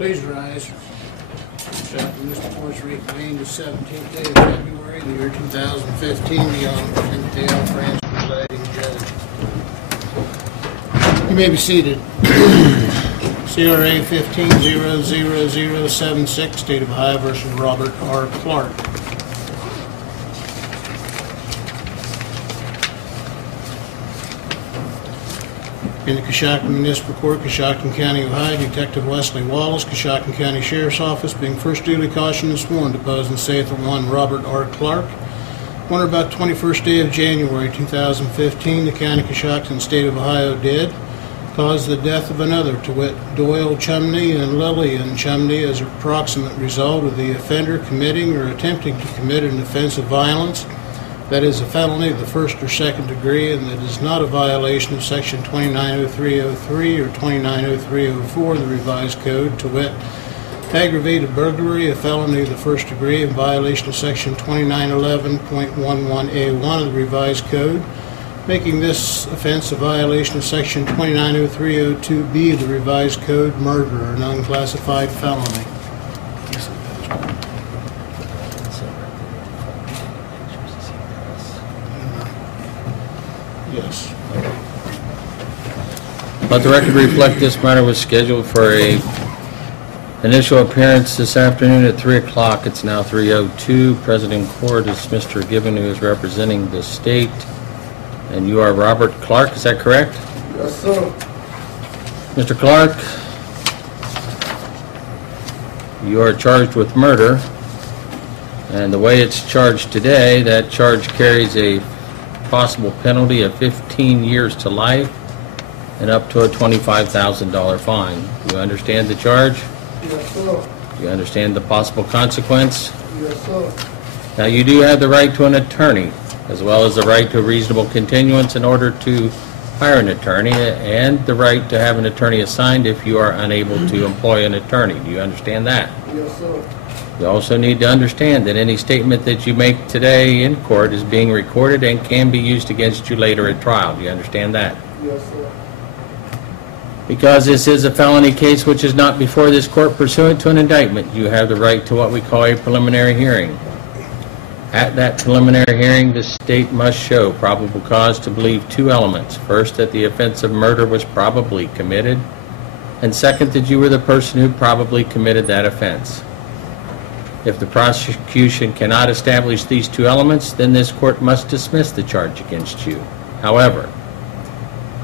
Please rise. Chapter this course reconvened the 17th day of February, the year 2015. The Honorable Dale France, presiding judge. You may be seated. CRA 15-00076, State of Ohio versus Robert R. Clark. In the Coshocton Municipal Court, Coshocton County, Ohio, Detective Wesley Wallace, Coshocton County Sheriff's Office, being first duly cautioned and sworn, depose and saith the one Robert R. Clark. On or about 21st day of January 2015, the County of Coshocton, State of Ohio, did cause the death of another, to wit, Doyle Chumney and Lilian Chumney, as a proximate result of the offender committing or attempting to commit an offense of violence. That is a felony of the first or second degree, and that is not a violation of Section 290303 or 290304 of the Revised Code, to wit, aggravated burglary, a felony of the first degree in violation of Section 2911.11A1 of the Revised Code, making this offense a violation of Section 290302B of the Revised Code, murder, an unclassified felony. Yes. Let the record reflect this matter was scheduled for a initial appearance this afternoon at 3 o'clock. It's now 3:02. Present in court is Mr. Gibbon, who is representing the state. And you are Robert Clark, is that correct? Yes, sir. Mr. Clark, you are charged with murder. And the way it's charged today, that charge carries a possible penalty of 15 years to life and up to a $25,000 fine. Do you understand the charge? Yes, sir. Do you understand the possible consequence? Yes, sir. Now, you do have the right to an attorney, as well as the right to a reasonable continuance in order to hire an attorney, and the right to have an attorney assigned if you are unable to employ an attorney. Do you understand that? Yes, sir. You also need to understand that any statement that you make today in court is being recorded and can be used against you later at trial. Do you understand that? Yes, sir. Because this is a felony case which is not before this court pursuant to an indictment, you have the right to what we call a preliminary hearing. At that preliminary hearing, the state must show probable cause to believe two elements. First, that the offense of murder was probably committed, and second, that you were the person who probably committed that offense. If the prosecution cannot establish these two elements, then this court must dismiss the charge against you. However,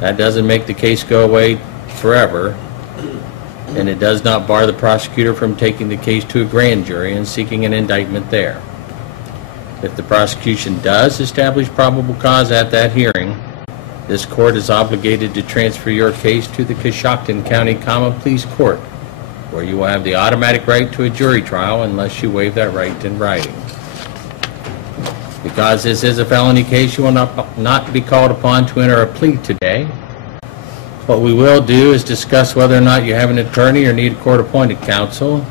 that doesn't make the case go away forever, and it does not bar the prosecutor from taking the case to a grand jury and seeking an indictment there. If the prosecution does establish probable cause at that hearing, this court is obligated to transfer your case to the Coshocton County Common Pleas Court, where you will have the automatic right to a jury trial unless you waive that right in writing. Because this is a felony case, you will not be called upon to enter a plea today. What we will do is discuss whether or not you have an attorney or need a court-appointed counsel.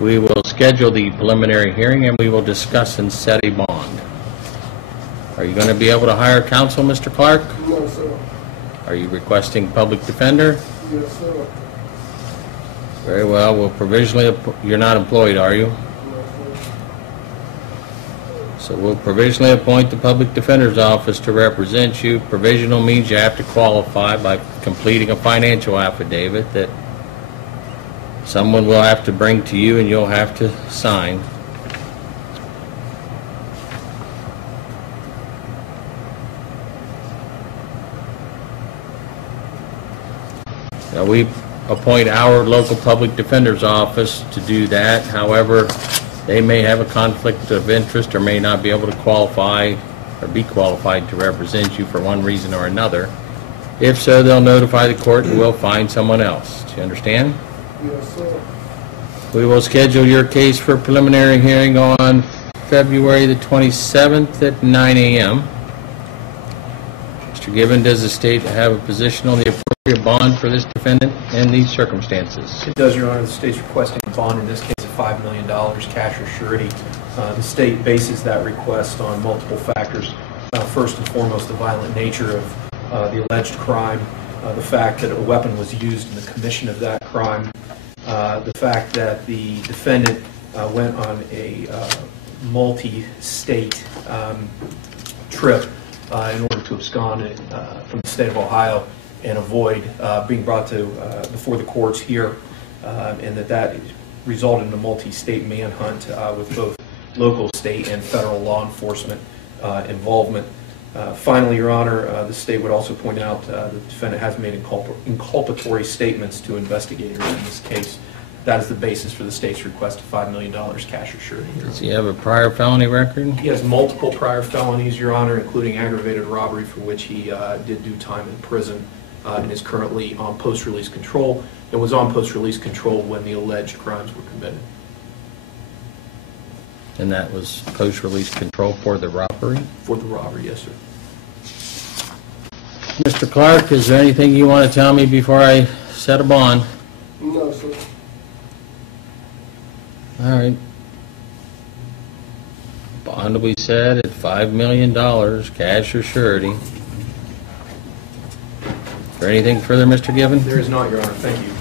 We will schedule the preliminary hearing and we will discuss and set a bond. Are you going to be able to hire counsel, Mr. Clark? Yes, sir. Are you requesting public defender? Yes, sir. Very well. We'll provisionally, you're not employed, are you? So we'll provisionally appoint the public defender's office to represent you. Provisional means you have to qualify by completing a financial affidavit that someone will have to bring to you and you'll have to sign. Now, we appoint our local public defender's office to do that. However, they may have a conflict of interest or may not be able to qualify or be qualified to represent you for one reason or another. If so, they'll notify the court and we'll find someone else. Do you understand? Yes, sir. We will schedule your case for a preliminary hearing on February the 27th at 9 a.m. Mr. Gibbon, does the state have a position on the appropriate bond for this defendant in these circumstances? It does, Your Honor. The state's requesting a bond, in this case of $5 million, cash or surety. The state bases that request on multiple factors. First and foremost, the violent nature of the alleged crime, the fact that a weapon was used in the commission of that crime, the fact that the defendant went on a multi-state trip in order to abscond from the state of Ohio and avoid being brought to before the courts here, and that resulted in a multi-state manhunt with both local, state, and federal law enforcement involvement. Finally, Your Honor, the state would also point out the defendant has made inculpatory statements to investigators in this case. That is the basis for the state's request of $5 million cash or surety. Does he have a prior felony record? He has multiple prior felonies, Your Honor, including aggravated robbery, for which he did do time in prison and is currently on post-release control, and was on post-release control when the alleged crimes were committed. And that was post-release control for the robbery? For the robbery, yes, sir. Mr. Clark, is there anything you want to tell me before I set a bond? No, sir. All right. Bond will be set at $5 million, cash or surety. Is there anything further, Mr. Given? There is not, Your Honor. Thank you.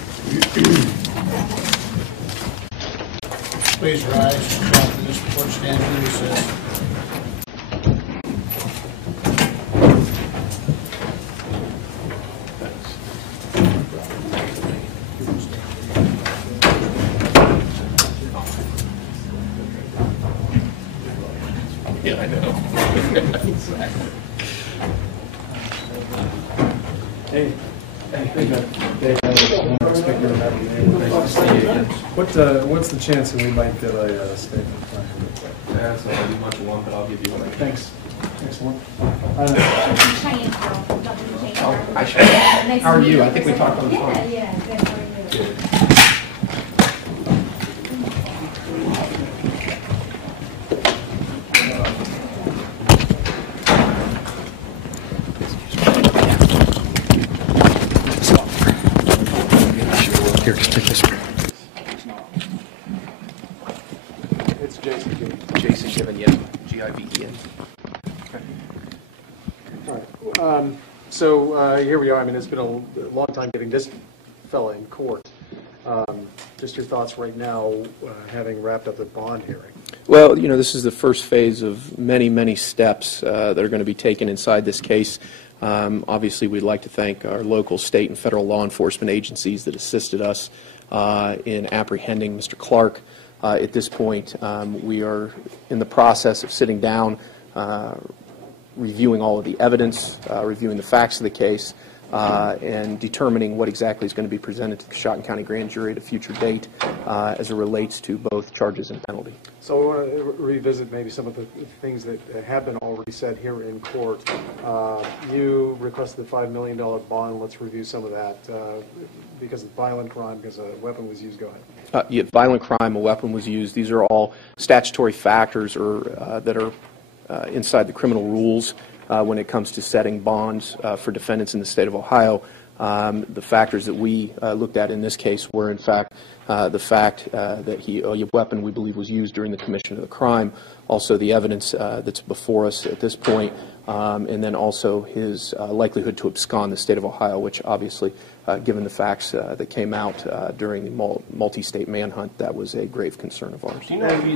Please rise. After this report stands in recess. Yeah, I know. Hey, Dave, I don't expect you to have your name. Nice to see you again. What's the chance that we might get a statement? That's not going to be much of one, but I'll give you one. Thanks. Excellent. How are you? I think we talked on the phone. Yeah, good. How are you? Here, just take this. It's Jason Given. Jason Given, yeah. G-I-V-E-N. All right. So here we are. I mean, it's been a long time getting this fella in court. Just your thoughts right now, having wrapped up the bond hearing. Well, you know, this is the first phase of many, many steps that are going to be taken inside this case. Obviously, we'd like to thank our local, state, and federal law enforcement agencies that assisted us in apprehending Mr. Clark. At this point, we are in the process of sitting down, reviewing all of the evidence, reviewing the facts of the case, and determining what exactly is going to be presented to the Coshocton County Grand Jury at a future date as it relates to both charges and penalty. So we want to revisit maybe some of the things that have been already said here in court. You requested the $5 million bond. Let's review some of that. Because of violent crime, because a weapon was used. Go ahead. Yeah, violent crime, a weapon was used. These are all statutory factors that are inside the criminal rules when it comes to setting bonds for defendants in the state of Ohio. The factors that we looked at in this case were, in fact, the fact that a weapon we believe was used during the commission of the crime, also the evidence that's before us at this point, and then also his likelihood to abscond the state of Ohio, which obviously, given the facts that came out during the multi-state manhunt, that was a grave concern of ours. Do you know if he's